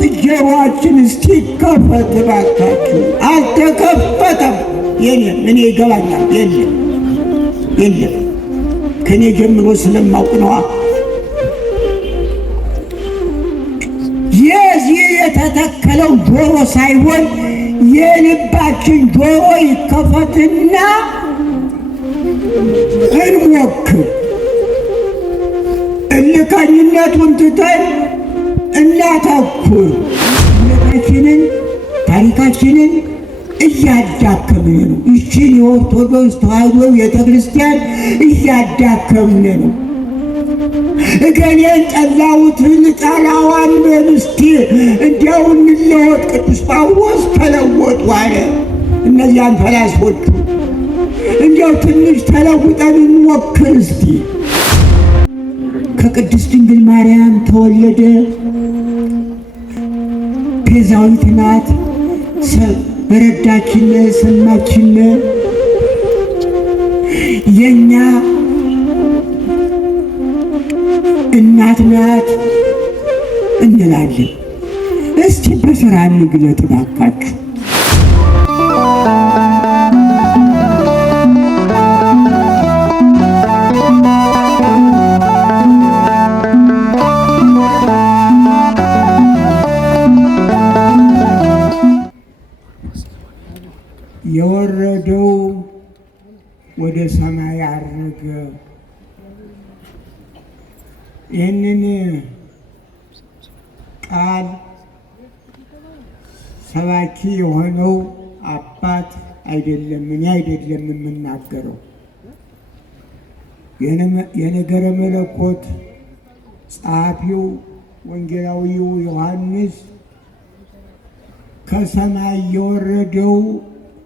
የውስጥ ጆሮአችን እስቲ ከፈት እባካችሁ። አልተከፈተም። የለም እኔ ይገባኛል። የለም ከኔ ጀምሮ ስለማውቅ ነዋ። የዚህ የተተከለው ጆሮ ሳይሆን የልባችን ጆሮ ይከፈትና እንሞክር። እልከኝነቱን ትተን እናተኩር። እምነታችንን ታሪካችንን እያዳከምን ነው። ይችን የኦርቶዶክስ ተዋሕዶ ቤተ ክርስቲያን እያዳከምን ነው። እገሌን ጠላሁትን ጠላዋን በምስቲ እንዲያው እንለወጥ። ቅዱስ ጳውሎስ ተለወጡ አለ። እነዚያን ፈላስፎቹ እንዲያው ትንሽ ተለውጠን እንሞክር እስቲ። ከቅድስት ድንግል ማርያም ተወለደ። ቤዛዊት ናት። ረዳችን፣ ሰማችን፣ የኛ እናት ናት እንላለን። እስቲ በሥራ እንግለጥ እባካችሁ። የወረደው ወደ ሰማይ አረገ። ይህንን ቃል ሰባኪ የሆነው አባት አይደለም፣ እኔ አይደለም የምናገረው። የነገረ መለኮት ጸሐፊው ወንጌላዊው ዮሐንስ ከሰማይ የወረደው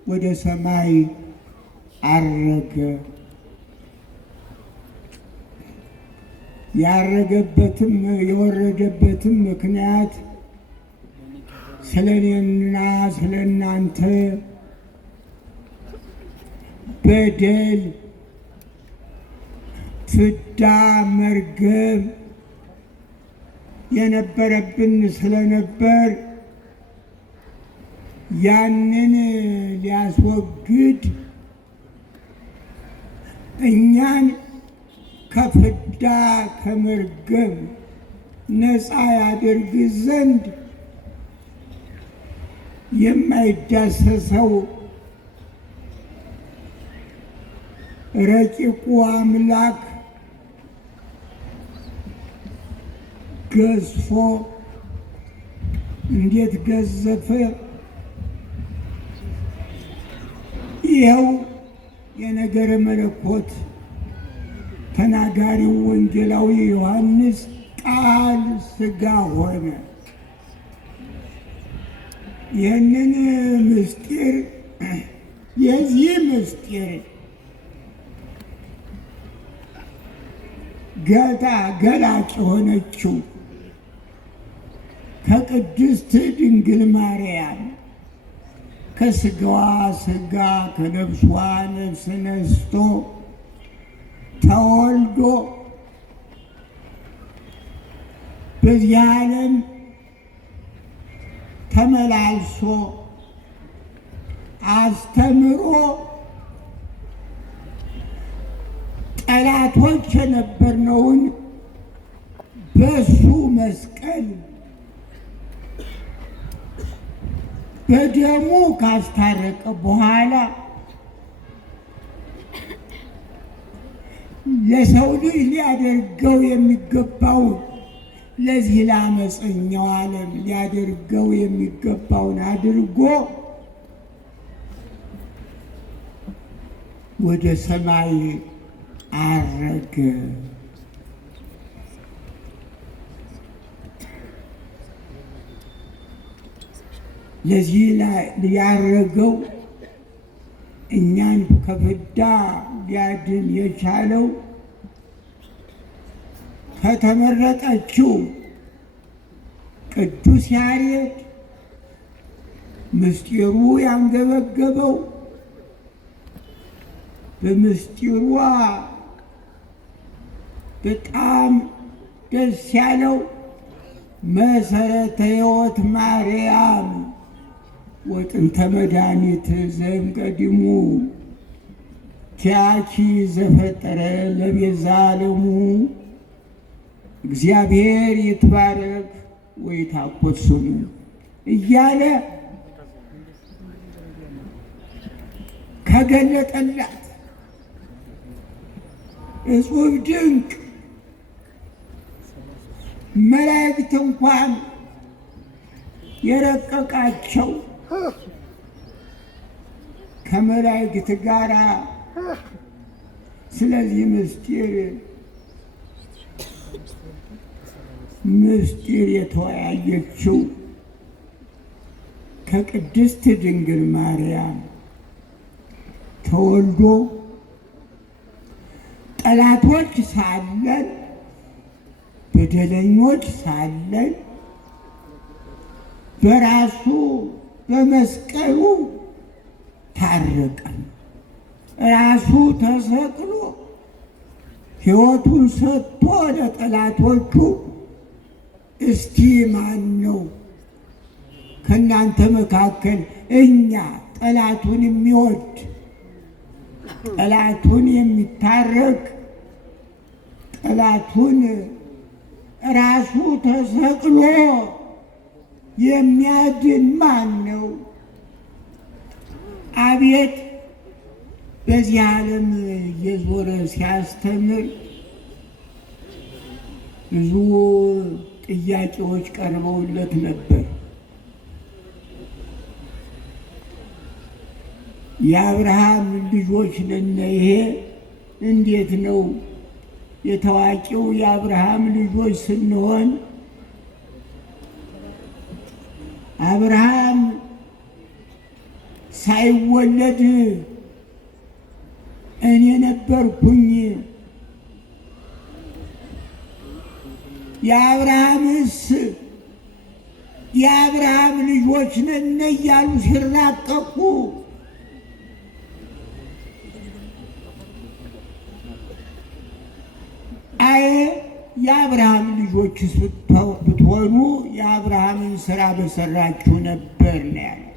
ወደ ሰማይ አረገ። ያረገበትም የወረደበትም ምክንያት ስለ እኔና ስለ እናንተ በደል፣ ፍዳ፣ መርገም የነበረብን ስለነበር ያንን ሊያስወግድ እኛን ከፍዳ ከመርገም ነፃ ያደርግ ዘንድ የማይዳሰሰው ረቂቁ አምላክ ገዝፎ እንዴት ገዘፈ! ይኸው የነገረ መለኮት ተናጋሪው ወንጌላዊ ዮሐንስ ቃል ሥጋ ሆነ። ይህንን ምስጢር የዚህ ምስጢር ገላጭ የሆነችው ከቅድስት ድንግል ማርያም ከሥጋዋ ሥጋ ከነፍሷ ነፍስ ነስቶ ተወልዶ በዚህ ዓለም ተመላልሶ አስተምሮ ጠላቶች የነበርነውን በሱ መስቀል በደሙ ካስታረቀ በኋላ ለሰው ልጅ ሊያደርገው የሚገባው ለዚህ ለአመፀኛው ዓለም ሊያደርገው የሚገባውን አድርጎ ወደ ሰማይ አረገ። ለዚህ ያረገው እኛን ከፍዳ ሊያድን የቻለው ከተመረጠችው ቅዱስ ያሬድ ምስጢሩ ያንገበገበው በምስጢሯ በጣም ደስ ያለው መሰረተ ሕይወት ማርያም ወጥንተ መድኃኒት ዘእምቀዲሙ ኪያኪ ዘፈጠረ ለቤዛ ዓለሙ እግዚአብሔር ይትባረክ ወይትሐኮት ስሙ እያለ ከገለጠላት እጹብ ድንቅ መላእክት እንኳን የረቀቃቸው ከመላእክት ጋር ስለዚህ ምስጢር የተወያየችው ከቅድስት ድንግል ማርያም ተወልዶ ጠላቶች ሳለን በደለኞች ሳለን በራሱ በመስቀሉ ታረቀን። ራሱ ተሰቅሎ ሕይወቱን ሰጥቶ ለጠላቶቹ እስቲ ማን ነው ከእናንተ መካከል እኛ ጠላቱን የሚወድ ጠላቱን የሚታረቅ ጠላቱን ራሱ ተሰቅሎ የሚያድን ማን ነው? አቤት በዚህ ዓለም የዞረ ሲያስተምር ብዙ ጥያቄዎች ቀርበውለት ነበር። የአብርሃም ልጆች ነን፣ ይሄ እንዴት ነው? የታዋቂው የአብርሃም ልጆች ስንሆን አብርሃም ሳይወለድ እኔ ነበርኩኝ፣ የአብርሃም ልጆች ነን እያሉ ሲራቀቁ የአብርሃም ልጆች ብትሆኑ የአብርሃምን ስራ በሰራችሁ ነበር ነው ያለው።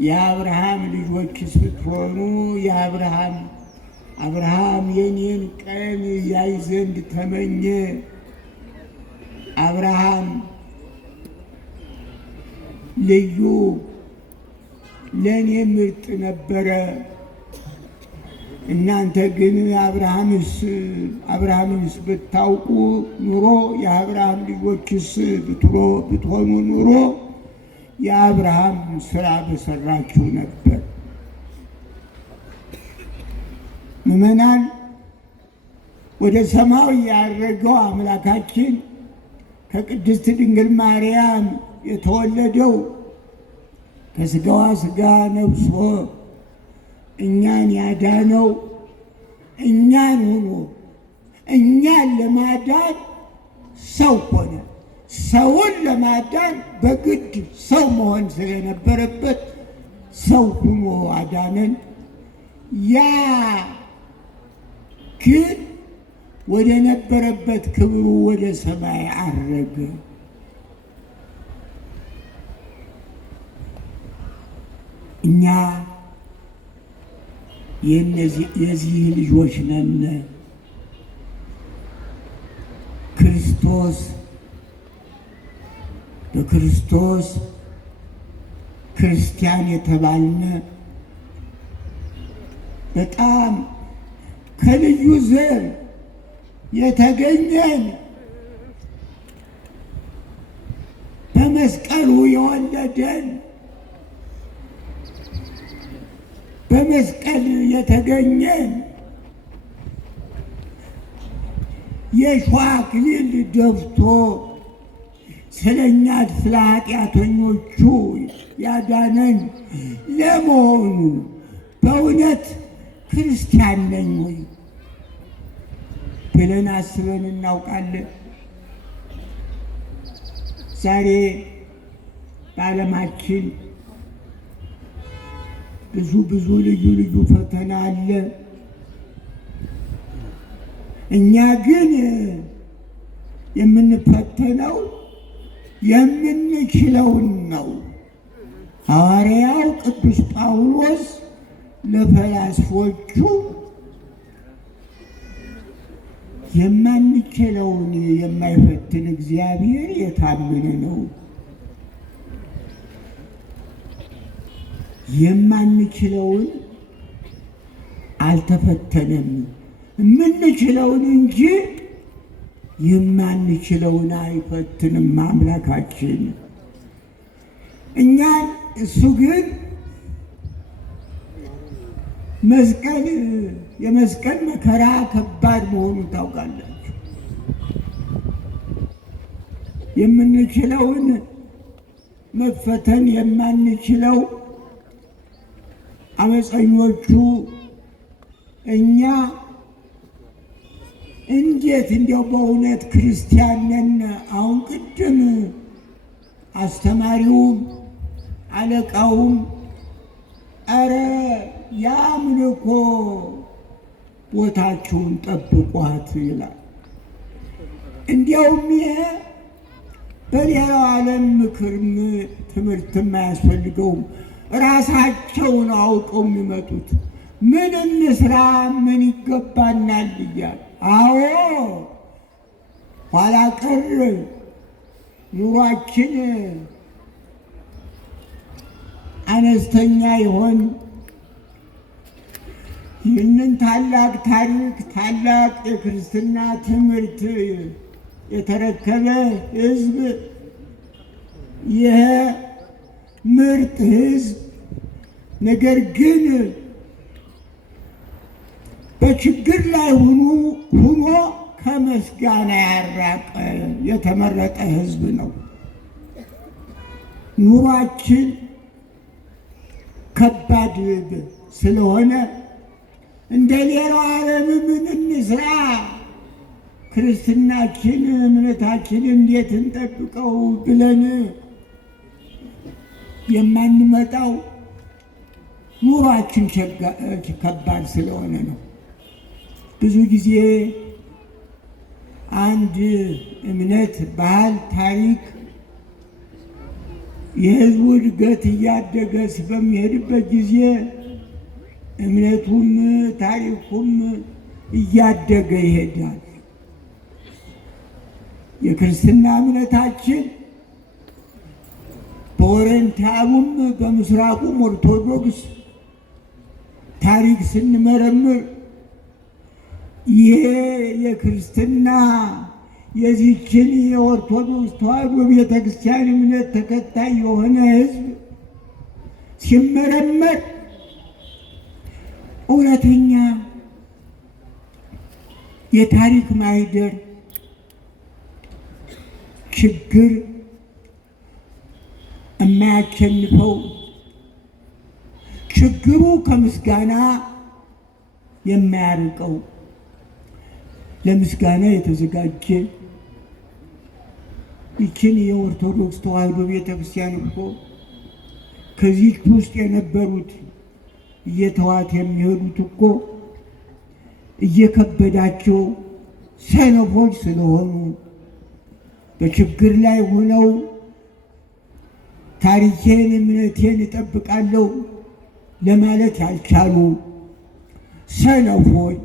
የአብርሃም ልጆችስ ብትሆኑ አብርሃም የኔን ቀን ያይ ዘንድ ተመኘ። አብርሃም ልዩ ለእኔ ምርጥ ነበረ። እናንተ ግን አብርሃምንስ ብታውቁ ኑሮ የአብርሃም ልጆችስ ብትሆኑ ኑሮ የአብርሃም ስራ በሰራችሁ ነበር። ምዕመናን፣ ወደ ሰማይ ያረገው አምላካችን ከቅድስት ድንግል ማርያም የተወለደው ከስጋዋ ስጋ ነብሶ እኛን ያዳነው እኛን ሆኖ እኛን ለማዳን ሰው ሆነ። ሰውን ለማዳን በግድ ሰው መሆን ስለነበረበት ሰው ሆኖ አዳነን። ያ ግን ወደ ነበረበት ክብሩ ወደ ሰማይ አረገ። እኛ የዚህ ልጆች ነን። በክርስቶስ ክርስቲያን የተባልነ በጣም ከልዩ ዘር የተገኘን በመስቀሉ የወለደን በመስቀል የተገኘን የእሾህ አክሊል ደፍቶ ስለኛ ስለ ኃጢአተኞቹ ያዳነን ለመሆኑ በእውነት ክርስቲያን ነኝ ወይ ብለን አስበን እናውቃለን? ዛሬ በዓለማችን ብዙ ልዩ ፈተና አለ። እኛ ግን የምንፈተነው የምንችለውን ነው። ሐዋርያው ቅዱስ ጳውሎስ ለፈላስፎቹ የማንችለውን የማይፈትን እግዚአብሔር የታመነ ነው፣ የማንችለውን አልተፈተነም፣ የምንችለውን እንጂ የማንችለውን አይፈትንም አምላካችን እኛን። እሱ ግን የመስቀል መከራ ከባድ መሆኑን ታውቃላችሁ። የምንችለውን መፈተን የማንችለው አመፀኞቹ እኛ እንዴት እንዲያው በእውነት ክርስቲያን ነን? አሁን ቅድም አስተማሪውም አለቃውም ኧረ የአምልኮ ቦታችሁን ጠብቋት ይላል። እንዲያውም ይሄ በሌላው ዓለም ምክርም ትምህርትም አያስፈልገውም። ራሳቸውን አውቀው የሚመጡት ምን እንስራ፣ ምን ይገባናል እያሉ። አዎ ኋላ ቀር ኑሯችን አነስተኛ ይሆን ይህንን ታላቅ ታሪክ ታላቅ የክርስትና ትምህርት የተረከበ ሕዝብ ይህ ምርጥ ሕዝብ ነገር ግን በችግር ላይ ሆኖ ከምስጋና ያራቀ የተመረጠ ሕዝብ ነው። ኑሯችን ከባድ ስለሆነ እንደ ሌላው ዓለም ምን እንስራ፣ ክርስትናችን እምነታችን እንዴት እንጠብቀው ብለን የማንመጣው ኑሯችን ከባድ ስለሆነ ነው። ብዙ ጊዜ አንድ እምነት፣ ባህል፣ ታሪክ የሕዝቡ እድገት እያደገ በሚሄድበት ጊዜ እምነቱም ታሪኩም እያደገ ይሄዳል። የክርስትና እምነታችን በኦሪየንታሉም በምስራቁም ኦርቶዶክስ ታሪክ ስንመረምር ይሄ የክርስትና የዚችን የኦርቶዶክስ ተዋሕዶ ቤተ ክርስቲያን እምነት ተከታይ የሆነ ሕዝብ ሲመረመር እውነተኛ የታሪክ ማህደር ችግር የማያሸንፈው ችግሩ ከምስጋና የማያርቀው ለምስጋና የተዘጋጀ ይችን የኦርቶዶክስ ተዋሕዶ ቤተክርስቲያን እኮ ከዚህ ውስጥ የነበሩት እየተዋት የሚሄዱት እኮ እየከበዳቸው ሰነፎች ስለሆኑ በችግር ላይ ሆነው ታሪኬን እምነቴን እጠብቃለሁ ለማለት ያልቻሉ ሰነፎች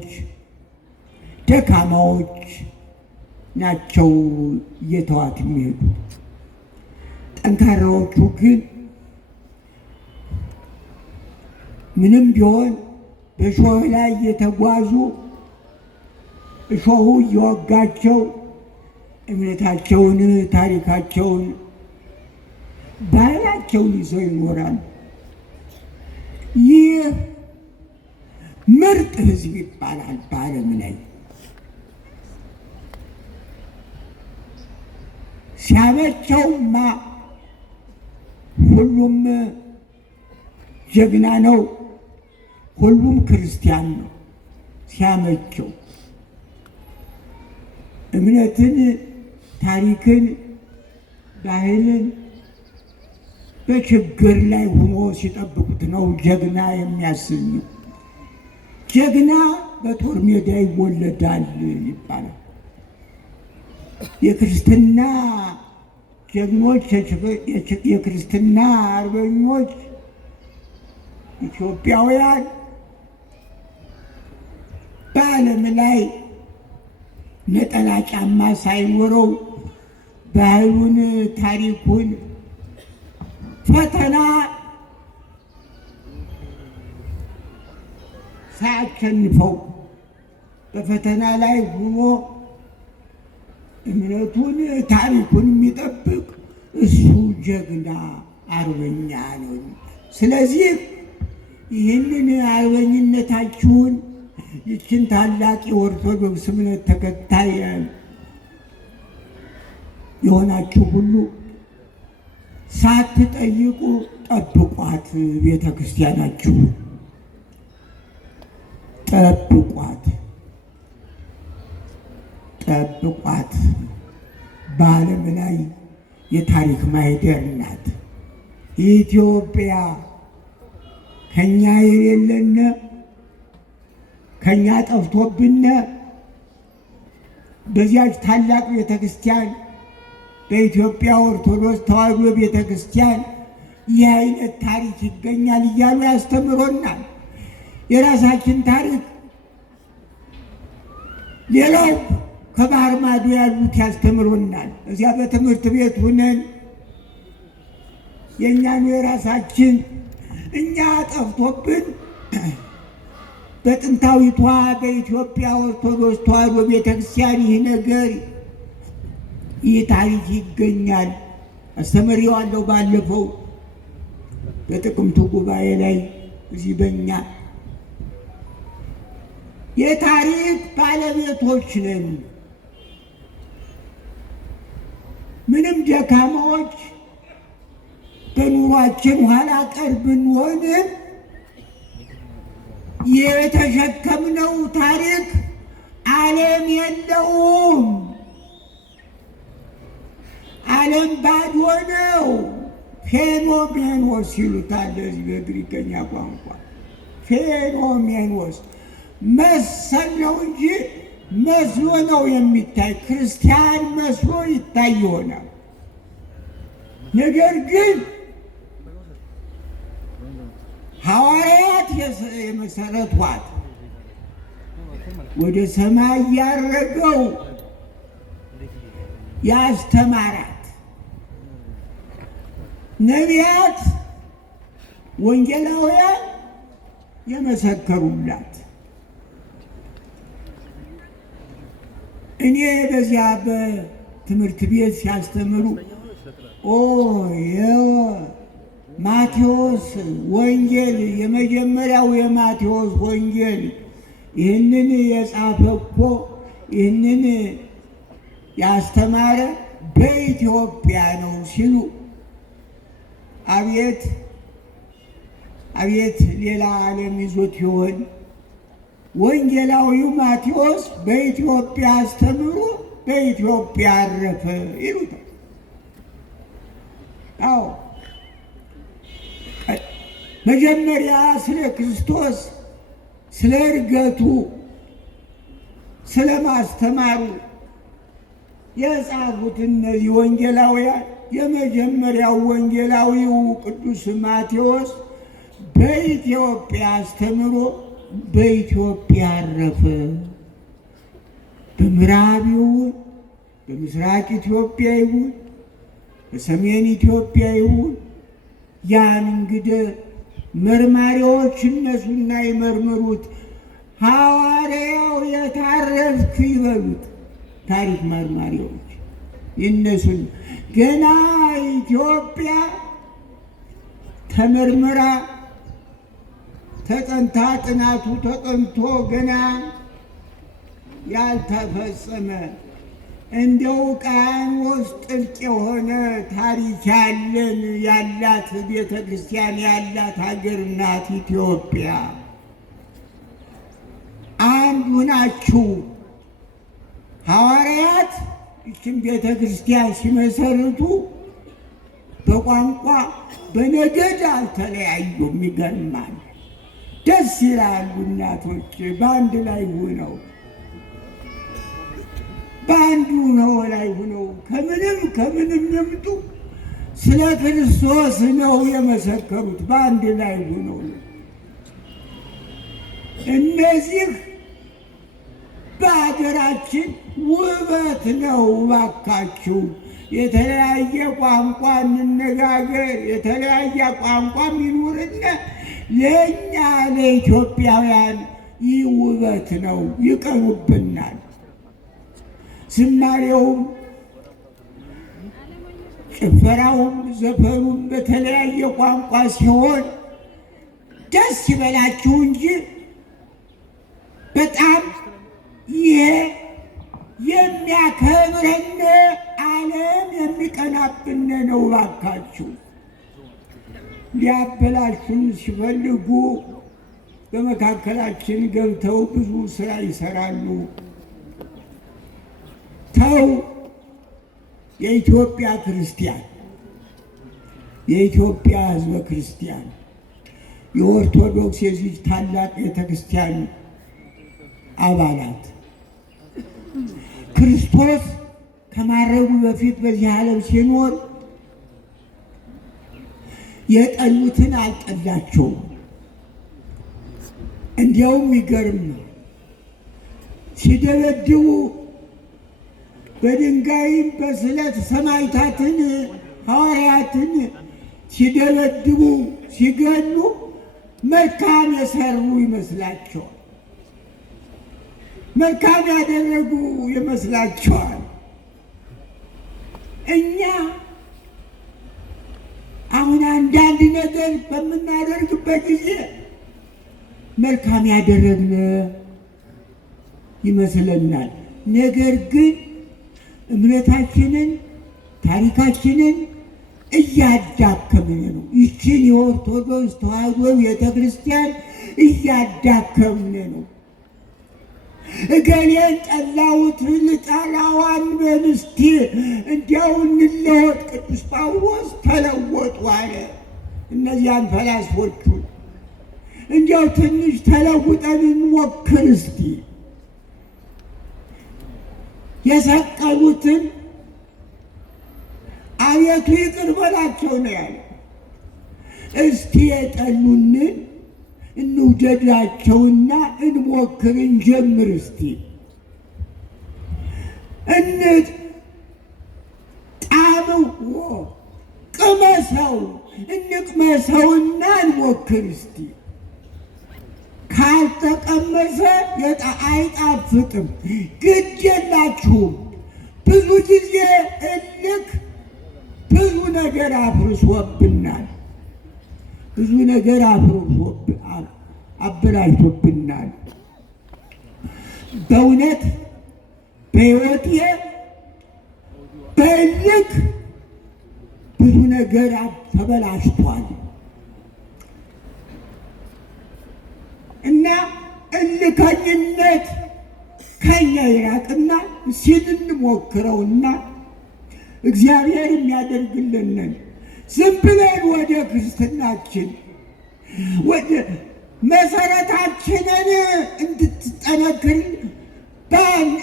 ደካማዎች ናቸው እየተዋት የሚሄዱ። ጠንካራዎቹ ግን ምንም ቢሆን በእሾህ ላይ እየተጓዙ እሾሁ እየወጋቸው እምነታቸውን፣ ታሪካቸውን፣ ባህላቸውን ይዘው ይኖራሉ። ይህ ምርጥ ሕዝብ ይባላል በዓለም ላይ። ሲያመቸውማ ሁሉም ጀግና ነው፣ ሁሉም ክርስቲያን ነው። ሲያመቸው እምነትን፣ ታሪክን፣ ባህልን በችግር ላይ ሆኖ ሲጠብቁት ነው ጀግና የሚያሰኝ። ጀግና በጦር ሜዳ ይወለዳል ይባላል። የክርስትና ጀግኖች፣ የክርስትና አርበኞች ኢትዮጵያውያን በዓለም ላይ ነጠላ ጫማ ሳይኖረው ባህሉን፣ ታሪኩን ፈተና ሳያሸንፈው በፈተና ላይ ሆኖ እምነቱን፣ ታሪኩን የሚጠብቅ እሱ ጀግና አርበኛ ነው። ስለዚህ ይህንን አርበኝነታችሁን ይችን ታላቅ የኦርቶዶክስ እምነት ተከታይ የሆናችሁ ሁሉ ሳትጠይቁ ጠብቋት። ቤተ ክርስቲያናችሁ ጠብቋት፣ ጠብቋት። በዓለም ላይ የታሪክ ማህደር ናት ኢትዮጵያ። ከኛ የሌለነ ከኛ ጠፍቶብነ በዚያች ታላቅ ቤተ ክርስቲያን በኢትዮጵያ ኦርቶዶክስ ተዋሕዶ ቤተ ክርስቲያን ይህ አይነት ታሪክ ይገኛል እያሉ ያስተምሮናል። የራሳችን ታሪክ ሌላው ከባህር ማዶ ያሉት ያስተምሮናል። እዚያ በትምህርት ቤት ሁነን የእኛኑ የራሳችን እኛ ጠፍቶብን በጥንታዊቷ በኢትዮጵያ ኦርቶዶክስ ተዋሕዶ ቤተክርስቲያን ይህ ነገር ይህ ታሪክ ይገኛል። አስተምሬዋለሁ ባለፈው በጥቅምቱ ጉባኤ ላይ እዚህ በእኛ የታሪክ ባለቤቶች ነን። ምንም ደካማዎች በኑሯችን ኋላ ቀር ብንሆንም የተሸከምነው ታሪክ ዓለም የለውም። ዓለም ባዶ ነው። ፌኖሜኖስ ይሉታል እዚህ በግሪከኛ ቋንቋ። ፌኖሜኖስ መሰል ነው እንጂ መስሎ ነው የሚታይ። ክርስቲያን መስሎ ይታይ ይሆናል። ነገር ግን ሐዋርያት የመሰረቷት ወደ ሰማይ ያረገው ያስተማራት ነቢያት፣ ወንጌላውያን የመሰከሩላት እኔ በዚያ በትምህርት ቤት ሲያስተምሩ ማቴዎስ ወንጌል የመጀመሪያው የማቴዎስ ወንጌል ይህንን የጻፈ እኮ ይህንን ያስተማረ በኢትዮጵያ ነው ሲሉ አቤት አቤት ሌላ ዓለም ይዞት ይሆን? ወንጌላዊው ማቴዎስ በኢትዮጵያ አስተምሮ በኢትዮጵያ አረፈ ይሉታል። አዎ መጀመሪያ ስለ ክርስቶስ፣ ስለ እርገቱ፣ ስለ ማስተማሩ የጻፉት እነዚህ ወንጌላውያን የመጀመሪያው ወንጌላዊው ቅዱስ ማቴዎስ በኢትዮጵያ አስተምሮ በኢትዮጵያ አረፈ። በምዕራብ ይሁን በምስራቅ ኢትዮጵያ ይሁን በሰሜን ኢትዮጵያ ይሁን ያን እንግዲህ መርማሪዎች እነሱና ይመርምሩት። ሐዋርያው የታረፍክ ይበሉት። ታሪክ መርማሪዎች ይነሱን። ገና ኢትዮጵያ ተመርምራ ተጠንታ ጥናቱ ተጠንቶ ገና ያልተፈጸመ እንደው ውቅያኖስ ጥልቅ የሆነ ታሪክ ያላት ቤተ ክርስቲያን ያላት ሀገር ናት ኢትዮጵያ። አንዱ ናችሁ። ሐዋርያት ይህችን ቤተ ክርስቲያን ሲመሰርቱ በቋንቋ በነገድ አልተለያዩም። ይገርማል። ደስ ይላሉ እናቶች በአንድ ላይ ሆነው በአንዱ ነው ላይ ሆነው ከምንም ይምጡ ስለ ክርስቶስ ነው የመሰከሩት። በአንድ ላይ ሆነው እነዚህ በሀገራችን ውበት ነው። እባካችሁ የተለያየ ቋንቋ እንነጋገር፣ የተለያየ ቋንቋ ይኑርና ለእኛ ለኢትዮጵያውያን ይህ ውበት ነው። ይቀሩብናል። ዝማሬውም ጭፈራውም ዘፈኑም በተለያየ ቋንቋ ሲሆን ደስ ይበላችሁ እንጂ በጣም ይሄ የሚያከብረን ዓለም የሚቀናብን ነው። እባካችሁ ሊያበላሹን ሲፈልጉ በመካከላችን ገብተው ብዙ ስራ ይሰራሉ። ተው። የኢትዮጵያ ክርስቲያን፣ የኢትዮጵያ ሕዝበ ክርስቲያን፣ የኦርቶዶክስ የዚህ ታላቅ ቤተክርስቲያን አባላት ክርስቶስ ከማረጉ በፊት በዚህ ዓለም ሲኖር የጠሉትን አልጠላቸውም። እንዲያውም ይገርም ሲደበድቡ በድንጋይም በስለት ሰማዕታትን ሐዋርያትን ሲደበድቡ ሲገሉ መልካም የሰሩ ይመስላቸዋል። መልካም ያደረጉ ይመስላቸዋል። እኛ አሁን አንዳንድ ነገር በምናደርግበት ጊዜ መልካም ያደረግን ይመስለናል። ነገር ግን እምነታችንን ታሪካችንን እያዳከምን ነው። ይችን የኦርቶዶክስ ተዋሕዶ ቤተክርስቲያን እያዳከምን ነው። እገሌን ጠላሁት ልጠላዋን በምስቲ እንዲያው እንለወጥ። ቅዱስ ጳውሎስ ተለወጡ አለ እነዚያን ፈላስፎቹን። እንዲያው ትንሽ ተለውጠን እንሞክር እስቲ። የሰቀሉትን አቤቱ ይቅር በላቸው ነው ያለ። እስቲ የጠሉንን እንውደዳቸውና እንሞክር፣ እንጀምር። እስቲ ጣመው ቅመሰው፣ እንቅመሰውና እንሞክር እስቲ። ካልተቀመሰ አይጣፍጥም። ግድ የላችሁም። ብዙ ጊዜ እልክ ብዙ ነገር አፍርሶብናል። ብዙ ነገር አበላሽቶብናል። በእውነት በሕይወቴ በእልክ ብዙ ነገር ተበላሽቷል እና እልከኝነት ከኛ ይራቅና ሲል እንሞክረውና እግዚአብሔር የሚያደርግልንን ዝም ብለን ወደ ክርስትናችን ወደ መሰረታችንን እንድትጠነክር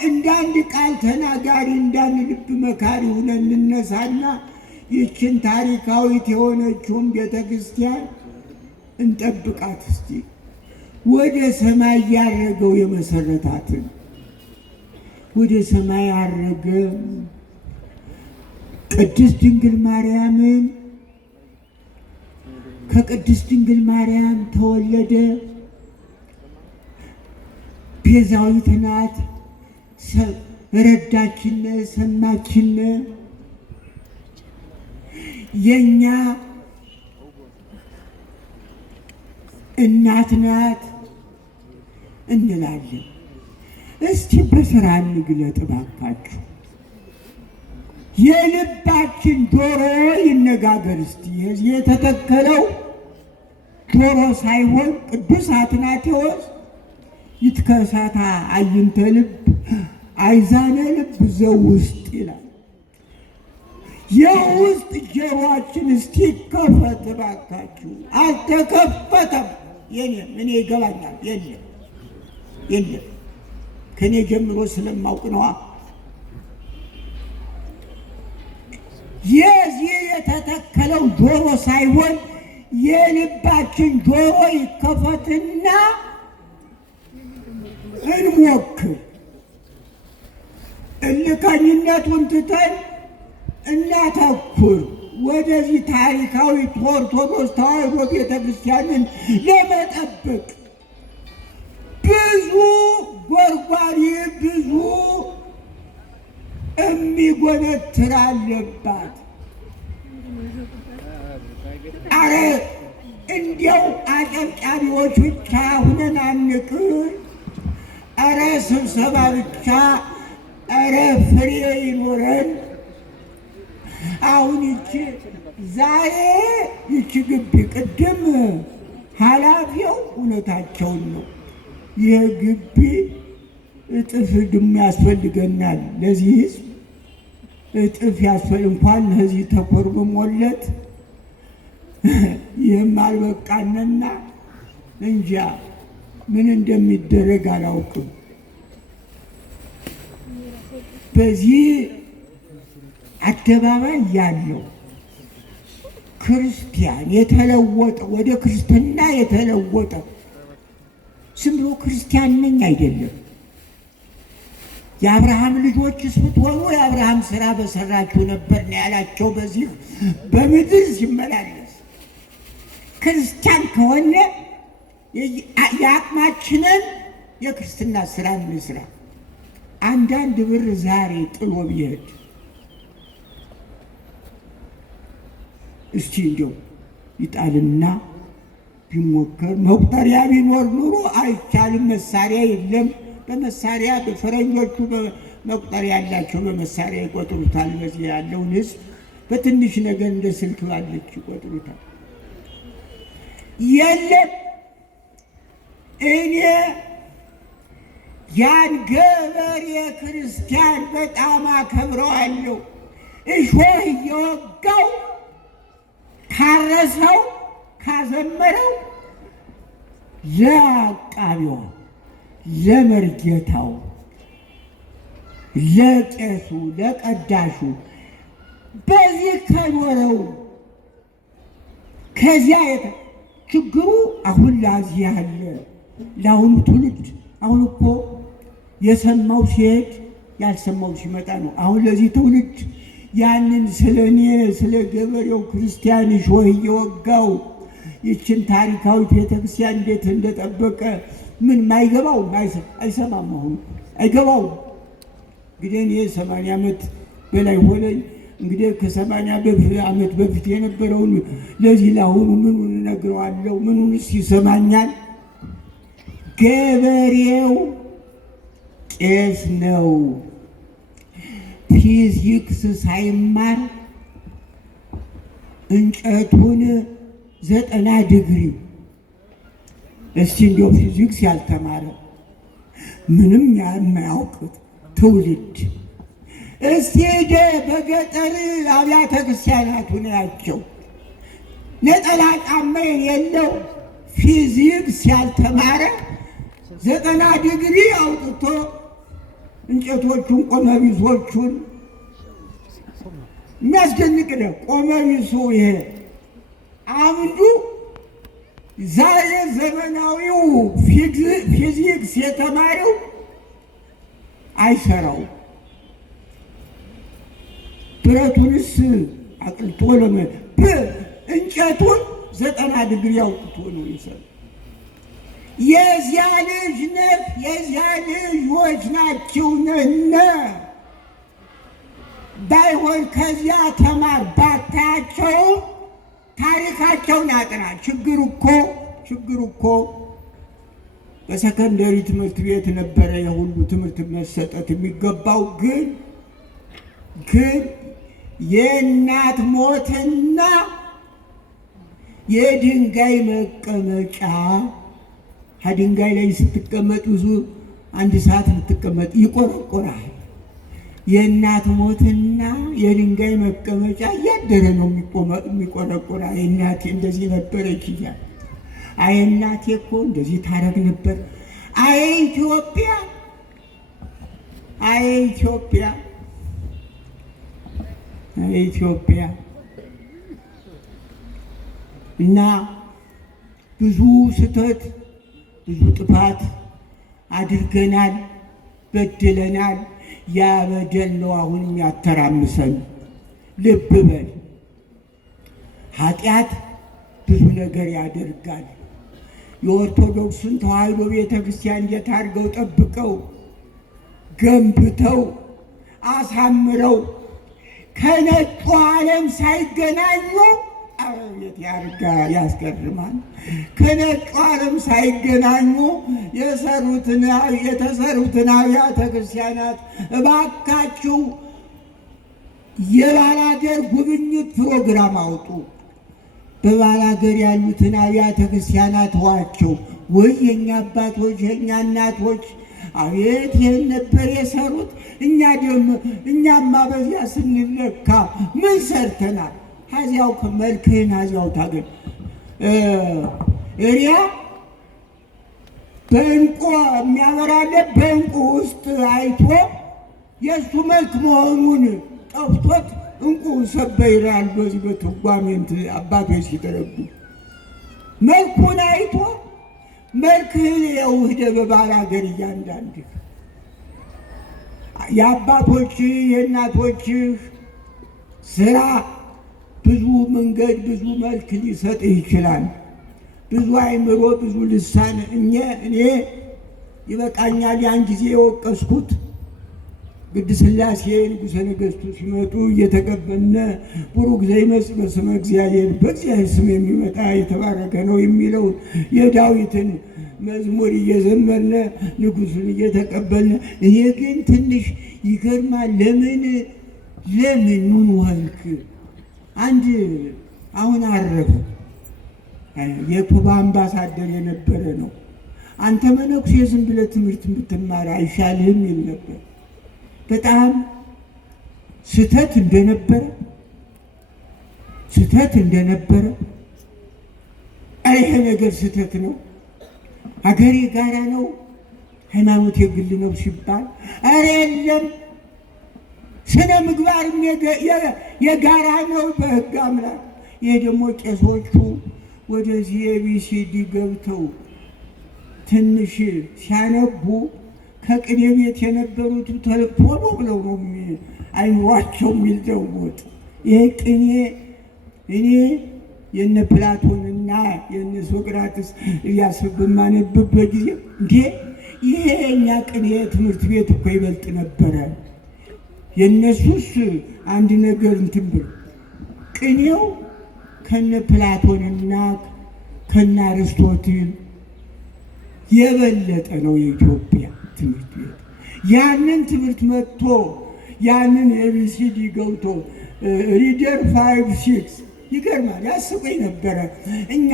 እንዳንድ ቃል ተናጋሪ እንዳንድ ልብ መካሪ ሆነን እንነሳና ይችን ታሪካዊት የሆነችውን ቤተ ክርስቲያን እንጠብቃት እስቲ። ወደ ሰማይ ያረገው የመሰረታትን ወደ ሰማይ ያረገ ቅድስት ድንግል ማርያምን ከቅድስት ድንግል ማርያም ተወለደ። ቤዛዊት ናት፣ ረዳችነ፣ ሰማችነ፣ የኛ እናት ናት እንላለን። እስቲ በስራ እንግለጥ ባካችሁ። የልባችን ጆሮ ይነጋገር እስቲ። የተተከለው ጆሮ ሳይሆን ቅዱስ አትናቴዎስ ይትከሳታ አይንተ ልብ አይዛነ ልብ ዘውስጥ ይላል። የውስጥ ጆሮአችን እስቲ ከፈት ባካችሁ። አልተከፈተም። እኔ ይገባኛል። የለም ከኔ ጀምሮ ስለማውቅ ነዋ። የዚህ የተተከለው ጆሮ ሳይሆን የልባችን ጆሮ ይከፈትና እንሞክር። እልከኝነቱን ትተን እናተኩር። ወደዚህ ታሪካዊት ኦርቶዶክስ ተዋሕዶ ቤተ ክርስቲያንን ለመጠበቅ ብዙ ጎርጓሪ ብዙ የሚጎነትር አለባት። አረ እንዲያው አጨብጫቢዎች ብቻ ሁነን አንቅር። አረ ስብሰባ ብቻ፣ አረ ፍሬ ይኖረን። አሁን ዛሬ ይቺ ግቢ ቅድም ኃላፊው እውነታቸውን ነው። ይህ ግቢ እጥፍ ድም ያስፈልገናል። ለዚህ ህዝብ እጥፍ ያስፈልግ እንኳን ለዚህ ተኮርብሞለት ይህም አልበቃንና እንጃ ምን እንደሚደረግ አላውቅም። በዚህ አደባባይ ያለው ክርስቲያን የተለወጠ ወደ ክርስትና የተለወጠ ዝም ብሎ ክርስቲያን ነኝ አይደለም። የአብርሃም ልጆችስ ብትሆኑ የአብርሃም ስራ በሰራችሁ ነበር ነው ያላቸው። በዚህ በምድር ሲመላለስ ክርስቲያን ከሆነ የአቅማችንን የክርስትና ስራ እንስራ። አንዳንድ ብር ዛሬ ጥሎ ቢሄድ እስቲ እንዲያው ይጣልና ቢሞከር መቁጠሪያ ቢኖር ኑሮ አይቻልም። መሳሪያ የለም። በመሳሪያ በፈረንጆቹ መቁጠሪያ ያላቸው በመሳሪያ ይቆጥሩታል። በዚህ ያለውን ህዝብ በትንሽ ነገር እንደ ስልክ ባለች ይቆጥሩታል። የለም እኔ ያን ገበሬ ክርስቲያን በጣም አከብረዋለሁ። እሾህ እየወጋው ካረሰው ካዘመረው ለአቃቢዋ ለመርጌታው ለቄሱ ለቀዳሹ በዚህ ከኖረው ከዚያ ችግሩ አሁን ላዚህ ያለ ለአሁኑ ትውልድ አሁን እኮ የሰማው ሲሄድ ያልሰማው ሲመጣ ነው። አሁን ለዚህ ትውልድ ያንን ስለኔ ስለ ገበሬው ክርስቲያን እሾህ እየወጋው ይችን ታሪካዊ ቤተክርስቲያን እንዴት እንደጠበቀ ምን ማይገባው አይሰማም። አሁን አይገባው። እንግዲህ እኔ 80 ዓመት በላይ ሆነኝ። እንግዲህ ከ80 ዓመት በፊት የነበረውን ለዚህ ለአሁኑ ምኑን እነግረዋለሁ? ምኑንስ ይሰማኛል? ገበሬው ቄስ ነው። ፊዚክስ ሳይማር እንጨቱን 90 ዲግሪ እስቲ እንዲያው ፊዚክስ ያልተማረ ምንም የማያውቁት ትውልድ እስቲ በገጠር አብያተ ክርስቲያናቱን ያቸው ነጠላ ጫማ የሌለው ፊዚክስ ያልተማረ 90 ዲግሪ አውጥቶ እንጨቶቹን ቆመቢሶቹን የሚያስደንቅ ነው። ቆመቢሱ ይሄ አምዱ ዛሬ ዘመናዊው ፊዚክስ የተማረው አይሰራው። ብረቱንስ አቅልጦ እንጨቱን 90 ዲግሪ አውጥቶ ነው የሰራው። የዚያ ልጅ ነህ፣ የዚያ ልጆች ናቸው ነነ ባይሆን ከዚያ ተማር ባታቸው ታሪካቸውን አጥና። ችግሩ እኮ በሰከንደሪ ትምህርት ቤት ነበረ የሁሉ ትምህርት መሰጠት የሚገባው። ግን የእናት ሞትና የድንጋይ መቀመጫ ከድንጋይ ላይ ስትቀመጥ ብዙ አንድ ሰዓት ልትቀመጥ ይቆረቆራል። የእናት ሞትና የድንጋይ መቀመጫ እያደረ ነው የሚቆረቆራ። እናቴ እንደዚህ ነበረች እያለ አይ እናቴ እኮ እንደዚህ ታረግ ነበር። አይ ኢትዮጵያ ኢትዮጵያ እና ብዙ ስህተት ብዙ ጥፋት አድርገናል፣ በድለናል። ያ በደል ነው አሁንም ያተራምሰን። ልብ በል፣ ኃጢአት ብዙ ነገር ያደርጋል። የኦርቶዶክስን ተዋሕዶ ቤተ ክርስቲያን እንዴት አድርገው ጠብቀው ገንብተው አሳምረው ከነጩ ዓለም ሳይገናኙ አቤት ያርጋ ያስገርማል። ከነጩ ዓለም ሳይገናኙ የተሰሩትን አብያተ ክርስቲያናት እባካችሁ የባላገር ጉብኝት ፕሮግራም አውጡ። በባላገር ያሉትን አብያተ ክርስቲያናት ዋቸው። ወይ የእኛ አባቶች የእኛ እናቶች አቤት ይህን ነበር የሰሩት። እኛማ በዚያ ስንለካ ምን ሰርተናል? ሀዚያው መልክህን ሀዚያው ታገኝ። እሪያ በእንቁ የሚያበራለት በእንቁ ውስጥ አይቶ የእሱ መልክ መሆኑን ጠፍቶት እንቁ ሰበይራል። በዚህ በትርጓሜንት አባቶች ሲተረጉ መልኩን አይቶ መልክህን የውህደ በባላገር እያንዳንድህ የአባቶችህ የእናቶችህ ስራ ብዙ መንገድ ብዙ መልክ ሊሰጥህ ይችላል። ብዙ አእምሮ ብዙ ልሳን እኔ ይበቃኛል። ያን ጊዜ የወቀስኩት ቅድስት ሥላሴ ንጉሠ ነገሥቱ ሲመጡ እየተቀበልነ ቡሩክ ዘይመጽእ በስመ እግዚአብሔር፣ በእግዚአብሔር ስም የሚመጣ የተባረከ ነው የሚለው የዳዊትን መዝሙር እየዘመርነ ንጉሡን እየተቀበልነ፣ እኔ ግን ትንሽ ይገርማል። ለምን ምን ሆንክ? አንድ አሁን አረፈ የኩባ አምባሳደር የነበረ ነው። አንተ መነኩሴ ዝም ብለህ ትምህርት ብትማር አይሻልህም ይል ነበር። በጣም ስህተት እንደነበረ ይሄ ነገር ስህተት ነው፣ ሀገሬ ጋራ ነው፣ ሃይማኖት የግል ነው ሲባል ኧረ የለም ስነ ምግባር የጋራ ነው በሕግ አምላክ። ይሄ ደግሞ ቄሶቹ ወደዚህ ኤቢሲዲ ገብተው ትንሽ ሲያነቡ ከቅኔ ቤት የነበሩት ቶሎ ብለው ነው አይምሯቸው የሚለወጥ። ይሄ ቅኔ እኔ የነ ፕላቶንና የነ ሶቅራጥስ እያስብ በማነብበት ጊዜ እንዴ ይሄ የኛ ቅኔ ትምህርት ቤት እኮ ይበልጥ ነበረ። የነሱስ አንድ ነገር እንትን ብሎ ቅኔው ከነ ፕላቶንና ከነ አርስቶትል የበለጠ ነው የኢትዮጵያ ትምህርት ቤት። ያንን ትምህርት መጥቶ ያንን ኤቢሲዲ ገብቶ ሪደር 5-6 ይገርማል። ያስቆኝ ነበረ። እኛ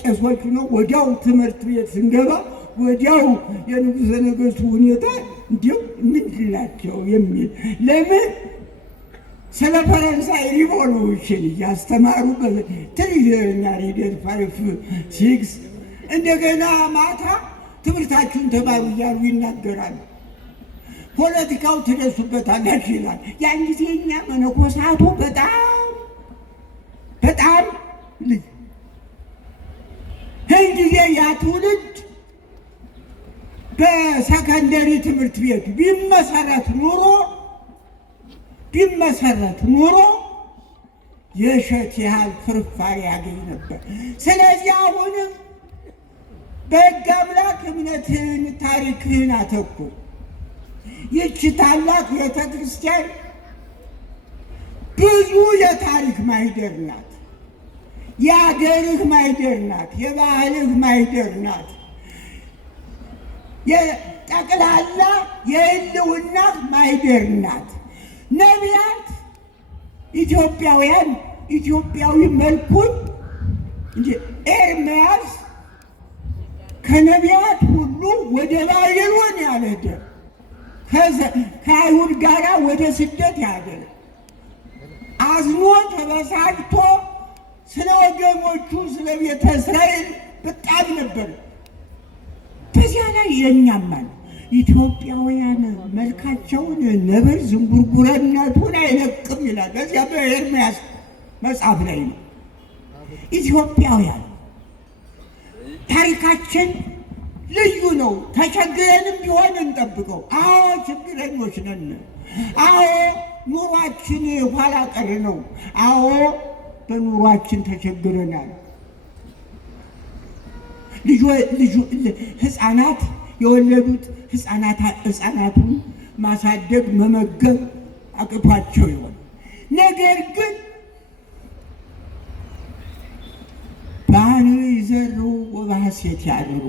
ቄሶቹ ነው ወዲያው ትምህርት ቤት ስንገባ ወዲያው የንጉሠ ነገሥቱ ሁኔታ እንዲሁ ምንድናቸው የሚል ለምን ስለ ፈረንሳይ ሪቮሉሽን እያስተማሩ ትሪዘርና ሪደር 5-6 እንደገና ማታ ትምህርታችሁን ተማሩ እያሉ ይናገራሉ። ፖለቲካው ትደርሱበታላችሁ ይላል። ያን ጊዜ እኛ መነኮሳቱ በጣም ይህን ጊዜ ያ ትውልድ በሰከንደሪ ትምህርት ቤቱ ቢመሰረት ኑሮ የእሸት ያህል ፍርፋሪ ያገኝ ነበር። ስለዚህ አሁንም በሕግ አምላክ እምነትህን ታሪክህን አተኩር። ይህች ታላቅ ቤተ ክርስቲያን ብዙ የታሪክ ማይደር ናት። የአገርህ ማይደር ናት። የባህልህ ማይደር ናት። የጠቅላላ የህልውናህ ማይደር ናት። ነቢያት ኢትዮጵያዊ መልኩን ኤርምያስ ከነቢያት ሁሉ ወደ ባቢሎን ያልሄደ ከአይሁድ ጋር ወደ ስደት ያደረ አዝኖ ተበሳጭቶ ስለ ወገኖቹ ስለ ቤተ እስራኤል በጣም ነበር። በዚያ ላይ የእኛም አለ ኢትዮጵያውያን መልካቸውን ነብር ዝንጉርጉርነቱን አይለቅም ይላል። በዚያ በኤርምያስ መጽሐፍ ላይ ነው። ኢትዮጵያውያን ታሪካችን ልዩ ነው። ተቸግረንም ቢሆን እንጠብቀው። አዎ ችግረኞች ነን። አዎ ኑሯችን ኋላ ቀር ነው። አዎ በኑሯችን ተቸግረናል። ህፃናት የወለዱት ህፃናቱን ማሳደግ መመገብ አቅቷቸው ይሆን። ነገር ግን ባሕር ይዘሩ ወበሐሴት ያርሩ።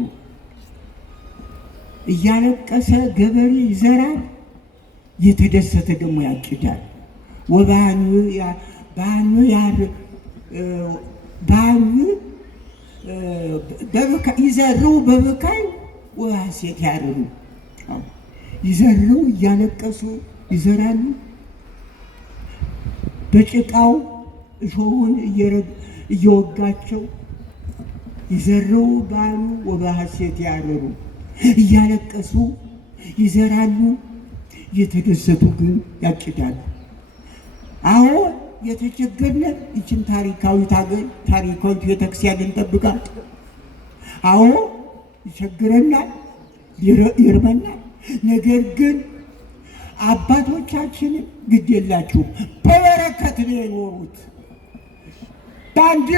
እያለቀሰ ገበሬ ይዘራል፣ የተደሰተ ደግሞ ያጭዳል። ይዘሩ በበካይ ወበሐሴት ያርሩ። ይዘሩ እያለቀሱ ይዘራሉ፣ በጭቃው እሾሁን እየወጋቸው ይዘሩ ባሕሩ ወበሐሴት ያርሩ። እያለቀሱ ይዘራሉ፣ የተደሰቱ ግን ያጭዳሉ። አዎ የተቸገርነ ይችን ታሪካዊት ሀገር ታሪካዊት ቤተክርስቲያን እንጠብቃል። አዎ ይቸግረናል፣ ይርበናል። ነገር ግን አባቶቻችንን ግድ የላችሁም በበረከት ነው የኖሩት። በአንድ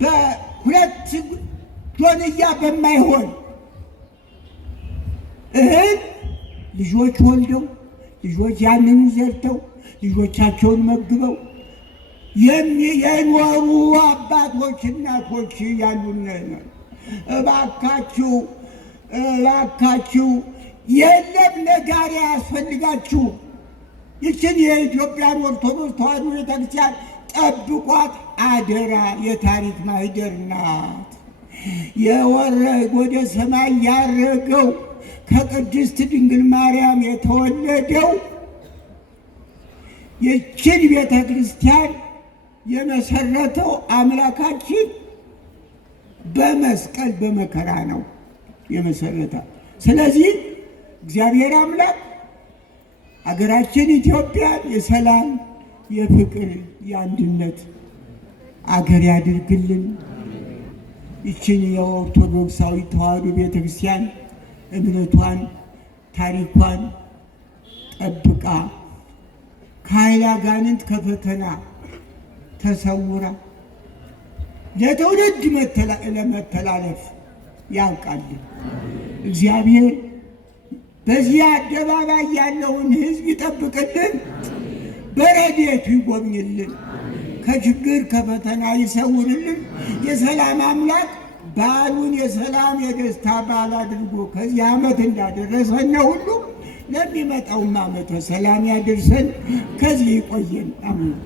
በሁለት ጆንያ በማይሆን እህል ልጆች ወልደው ልጆች ያንኑ ዘርተው ልጆቻቸውን መግበው የኖሩ አባቶች እናቶች ያሉን። እባካችሁ የለም ነጋሪ አያስፈልጋችሁ። ይችን የኢትዮጵያን ኦርቶዶክስ ተዋሕዶ ቤተክርስቲያን ጠብቋት አደራ። የታሪክ ማህደር ናት። ወደ ሰማይ ያረገው ከቅድስት ድንግል ማርያም የተወለደው ይችን ቤተ ክርስቲያን የመሰረተው አምላካችን በመስቀል በመከራ ነው የመሰረተው። ስለዚህ እግዚአብሔር አምላክ አገራችን ኢትዮጵያን የሰላም፣ የፍቅር፣ የአንድነት አገር ያድርግልን። ይችን የኦርቶዶክሳዊ ተዋሕዶ ቤተክርስቲያን እምነቷን ታሪኳን ጠብቃ ከኃይለ አጋንንት ከፈተና ተሰውራ ለትውልድ ለመተላለፍ ያብቃልን። እግዚአብሔር በዚህ አደባባይ ያለውን ሕዝብ ይጠብቅልን፣ በረድኤቱ ይጎብኝልን፣ ከችግር ከፈተና ይሰውርልን። የሰላም አምላክ በዓሉን የሰላም የደስታ በዓል አድርጎ ከዚህ ዓመት እንዳደረሰን ሁሉ ለሚመጣውም ዓመት ሰላም ያደርሰን፣ ከዚህ ይቆየን። አሜን።